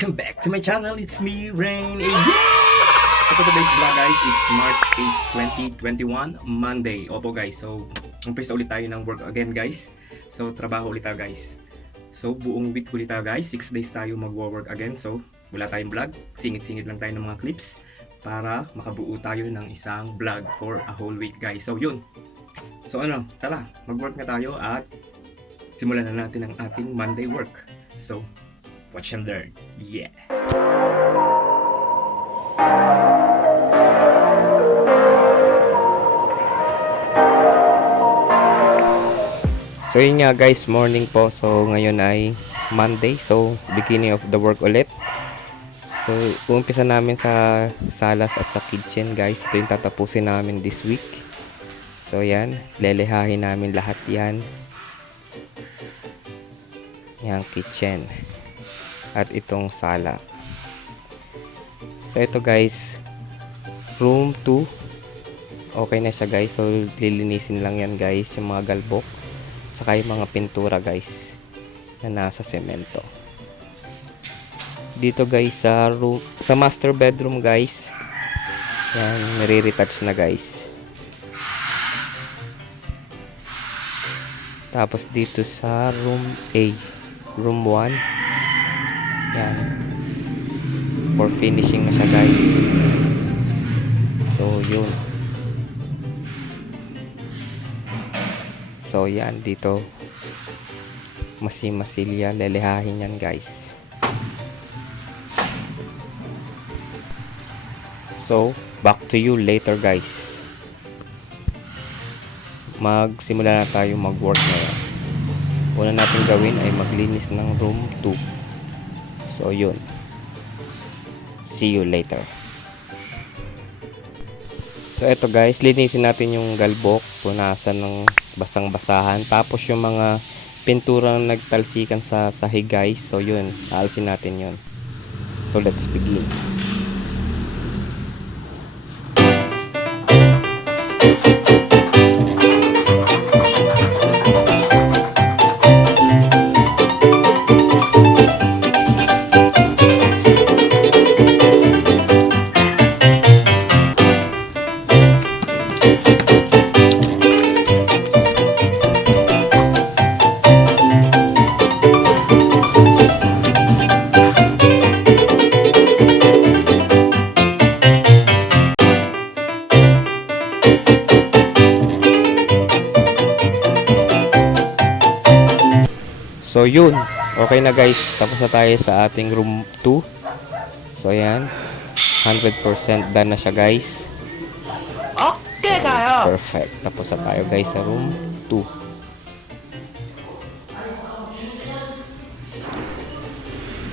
Welcome back to my channel. It's me, Rain. So for today's vlog guys, it's March 8, 2021, Monday. Opo guys, so umpisa ulit tayo ng work again guys. So trabaho ulit tayo guys. So buong week ulit tayo guys, 6 days tayo mag-work again. So wala tayong vlog, singit-singit lang tayo ng mga clips para makabuo tayo ng isang vlog for a whole week guys. So yun. So tara, mag-work na tayo at simulan na natin ang ating Monday work. So watch and learn. Yeah. So yun nga guys, morning po. So ngayon ay Monday. So beginning of the work ulit. So uumpisa namin sa salas at sa kitchen guys. Ito yung tatapusin namin this week. So yan, lelehahin namin lahat yan. Yang kitchen. At itong sala. So ito guys, room 2. Okay na siya guys. So lilinisin lang yan guys, yung mga galbok. Tsaka yung mga pintura guys na nasa semento. Dito guys sa room, sa master bedroom guys. Yan, nare-retouch na guys. Tapos dito sa room A, room 1. Yan. For finishing na siya guys. So yun. So yan, dito masilya, lelehahin yan guys. So back to you later guys. Magsimula na tayo mag-work ngayon. Una natin gawin ay maglinis ng room 2. So yun. See you later. So eto guys, linisin natin yung galbok, punasan ng basang-basahan. Tapos yung mga pinturang nagtalsikan sa sahig guys. So yun, aalisin natin yun. So let's begin. So yun, okay na guys, tapos na tayo sa ating room 2. So ayan, 100% done na siya guys. Okay tayo. Perfect, tapos na tayo guys sa room 2.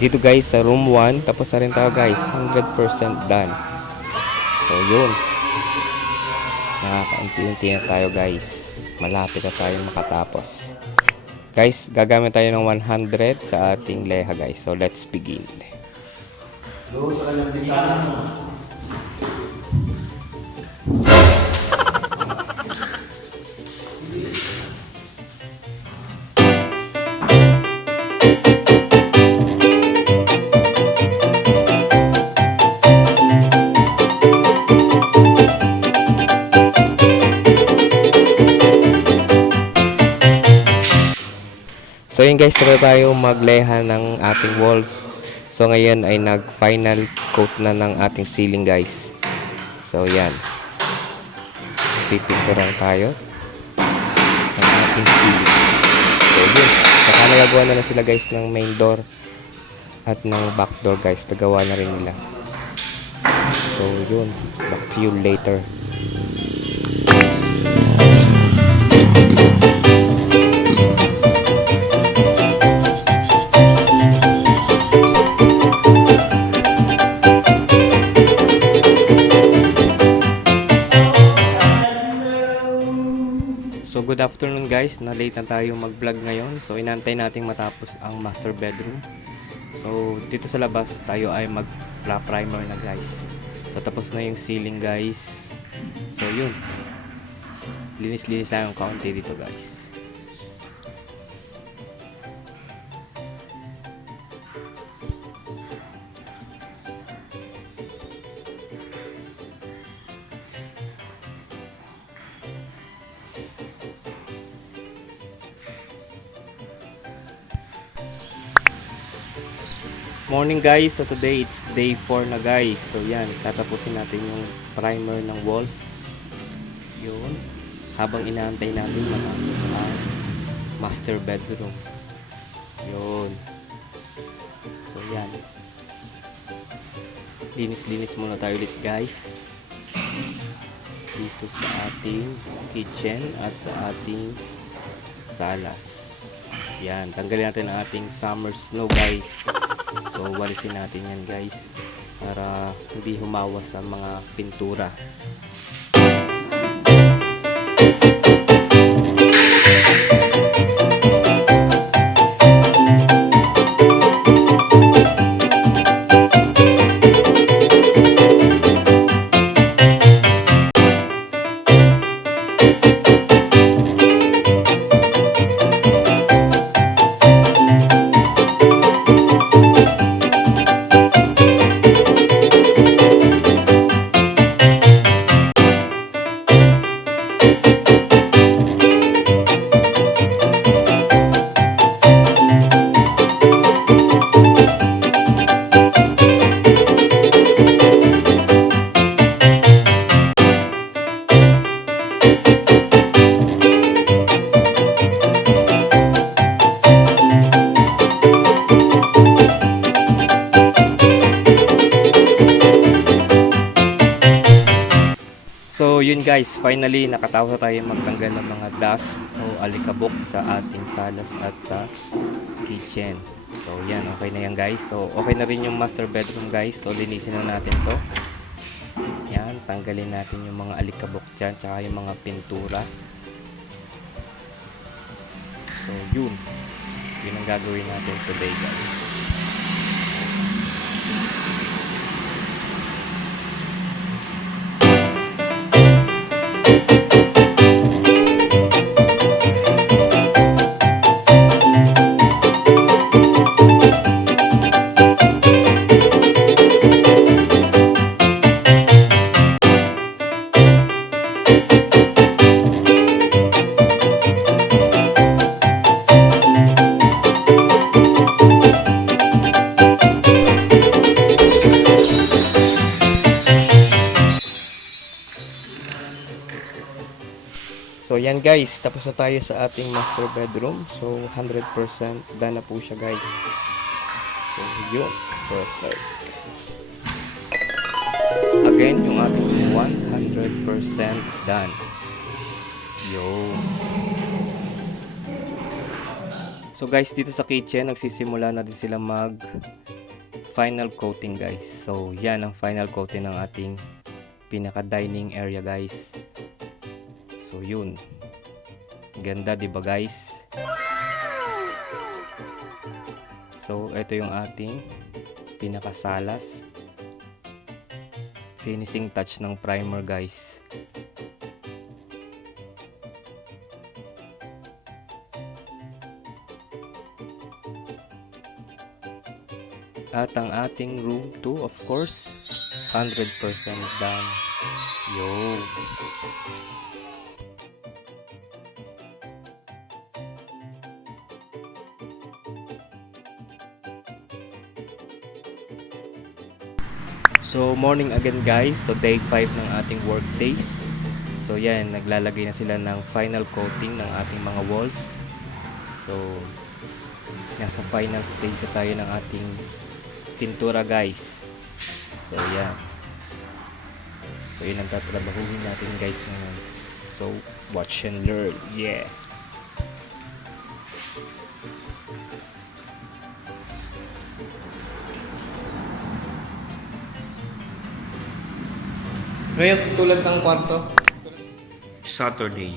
Dito guys sa room 1, tapos na rin tayo guys, 100% done. So yun, nakakaunti-unti na tayo guys, malapit na tayo makatapos. Guys, gagamit tayo ng 100 sa ating leha guys. So let's begin. So yun guys, tara tayo magleha ng ating walls. So ngayon ay nag-final coat na ng ating ceiling guys. So yan. Pipinturan tayo ng ating ceiling. So yun. Saka nagagawa na lang sila guys ng main door at ng back door guys. Tagawa na rin nila. So yun. Back to you later. So good afternoon guys, na late na tayo mag-vlog ngayon. So inantay nating matapos ang master bedroom. So dito sa labas tayo ay mag-primer na guys. So tapos na yung ceiling guys. So yun, linis-linis na yung kaunti dito guys. Morning guys, so today it's day 4 na guys. So yan, tatapusin natin yung primer ng walls. Yun. Habang inaantay natin matapos ang master bedroom. Yun. So yan. Linis-linis muna tayo ulit guys. Dito sa ating kitchen at sa ating salas. Yan, tanggalin natin ang ating summer snow guys. So walisin natin yan guys para hindi humawa sa mga pintura. So yun guys, finally nakatapos na tayo magtanggal ng mga dust o alikabok sa ating salas at sa kitchen. So yan, okay na yan guys. So okay na rin yung master bedroom guys. So linisin na natin to. Yan, tanggalin natin yung mga alikabok dyan tsaka yung mga pintura. So yun ang gagawin natin today guys. So yan guys, tapos na tayo sa ating master bedroom. So 100% done na po siya guys. So yun, perfect. Again, yung ating 100% done. Yun. So guys, dito sa kitchen, nagsisimula na din sila mag final coating guys. So yan ang final coating ng ating pinaka dining area guys. So yun. Ganda 'di ba guys? So ito yung ating pinakasalas. Finishing touch ng primer guys. At ang ating room 2 of course 100% done. Yo. So morning again guys. So day 5 ng ating work days. So yan, naglalagay na sila ng final coating ng ating mga walls. So nasa final stage na tayo ng ating pintura guys. So yan. So yun ang tatrabahuhin natin guys ngayon. So watch and learn. Yeah. Ngayon, tulad ng kwarto. Saturday.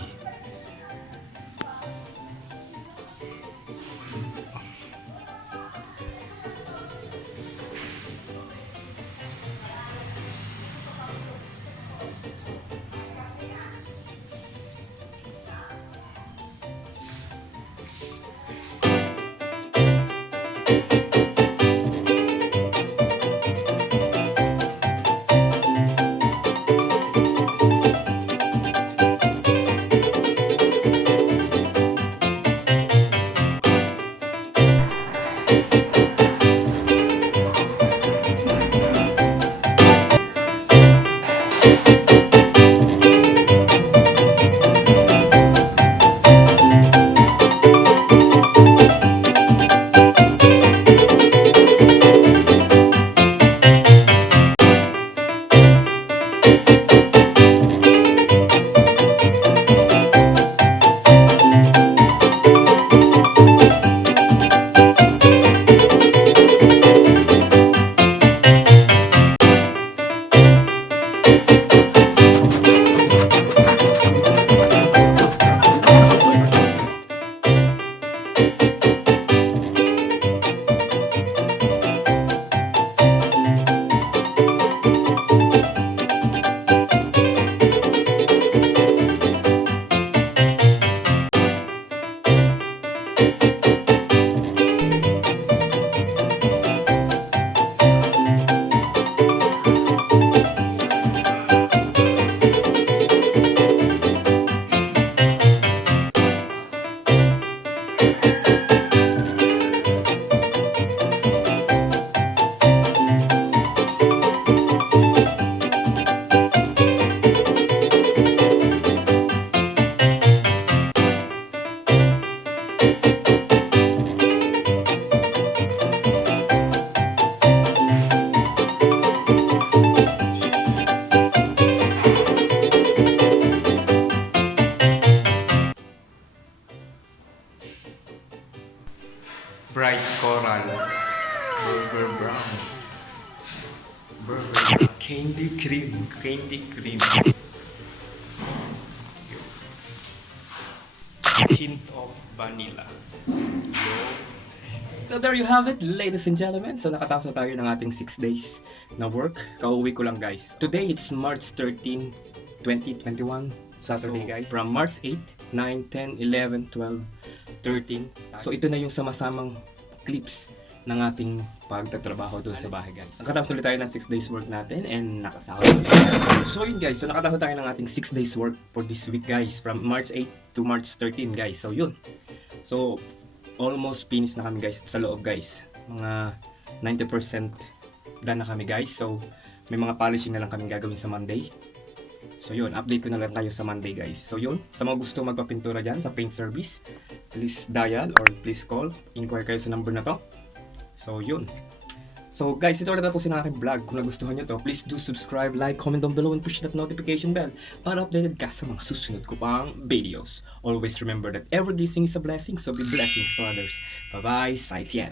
Bright coral. Burger brown. Burger candy cream. Candy cream. Hint of vanilla. Yo. So there you have it, ladies and gentlemen. So nakatapos na tayo ng ating 6 days na work. Kauwi ko lang, guys. Today it's March 13, 2021. Saturday, guys. From March 8, 9, 10, 11, 12, 13. So ito na yung sama-samang clips ng ating pagtatrabaho doon sa bahay, guys. Nakatapos ulit tayo ng 6 days work natin and nakasahod ulit tayo. So yun, guys. So nakatapos tayo ng ating 6 days work for this week, guys. From March 8 to March 13, guys. So yun. So almost finish na kami, guys, sa loob, guys. Mga 90% done na kami, guys. So may mga polishing na lang kami gagawin sa Monday. So yun, update ko na lang tayo sa Monday, guys. So yun, sa mga gusto magpapintura dyan sa paint service, please dial or please call. Inquire kayo sa number na to. So yun. So guys, ito na tapusin ang aking vlog. Kung nagustuhan nyo to, please do subscribe, like, comment down below and push that notification bell para updated ka sa mga susunod ko pang videos. Always remember that every blessing is a blessing, so be blessings to others. Bye bye, 再见.